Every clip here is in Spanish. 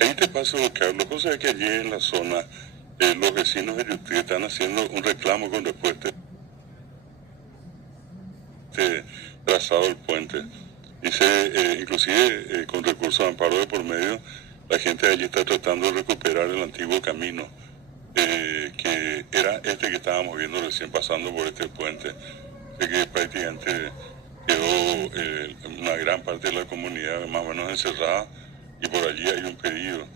Ahí te paso, Carlos, cosa es que allí en la zona los vecinos de Yutí están haciendo un reclamo con respuesta a este trazado del puente. Dice, inclusive con recursos de amparo de por medio, la gente de allí está tratando de recuperar el antiguo camino, que era este que estábamos viendo recién pasando por este puente. Así que prácticamente quedó una gran parte de la comunidad más o menos encerrada y por allí hay un pedido.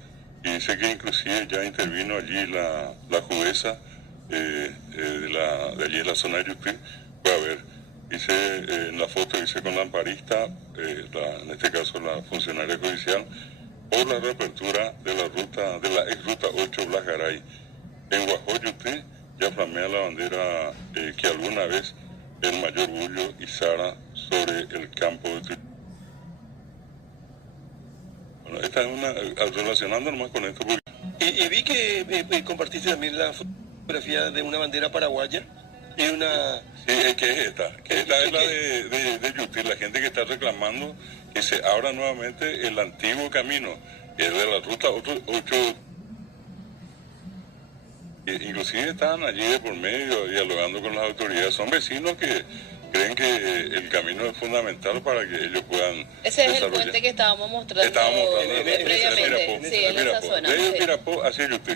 Y dice que inclusive ya intervino allí la jueza de allí en la zona de Yutí. Fue a ver, dice en la foto, dice con la amparista, en este caso la funcionaria judicial, por la reapertura de la ruta, de la ex ruta 8 Blas Garay. En Guajó, Yutí, ya flamea la bandera que alguna vez el mayor Bullo izara sobre el campo de Tuyú. Bueno, esta es una, relacionando nomás con esto. Porque... Y vi que compartiste también la fotografía de una bandera paraguaya y una... Sí, es que es esta, es la de Yutí, la gente que está reclamando que se abra nuevamente el antiguo camino, que es de la ruta 8. Inclusive están allí de por medio dialogando con las autoridades, son vecinos que creen que el camino es fundamental para que ellos puedan Ese es el puente que estábamos mostrando, previamente, sí, en esa zona. De Pirapó hacia Yutí.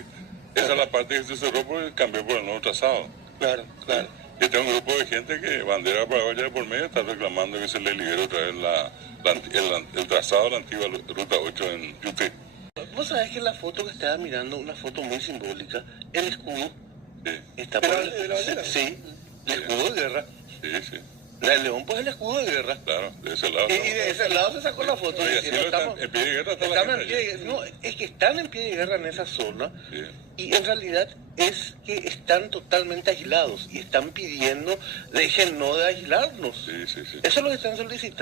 Esa es la parte que se cerró porque cambió por el nuevo trazado. Claro, claro. Y este es un grupo de gente que bandera paraguaya de por medio está reclamando que se le libere otra vez el trazado de la antigua ruta 8 en Yutí. Vos sabés que la foto que estaba mirando, una foto muy simbólica, el escudo Sí, está por el... Sí, el escudo de guerra. sí, sí. El león pues el escudo de guerra. Claro, de ese lado. Y de ese lado se sacó la foto. No, y así Diciendo, estamos, en pie de guerra está la estamos gente en pie de guerra. No, es que están en pie de guerra en esa zona. Sí. Y en realidad es que están totalmente aislados y están pidiendo, déjennos de aislarnos. Sí, sí, sí. Eso es lo que están solicitando.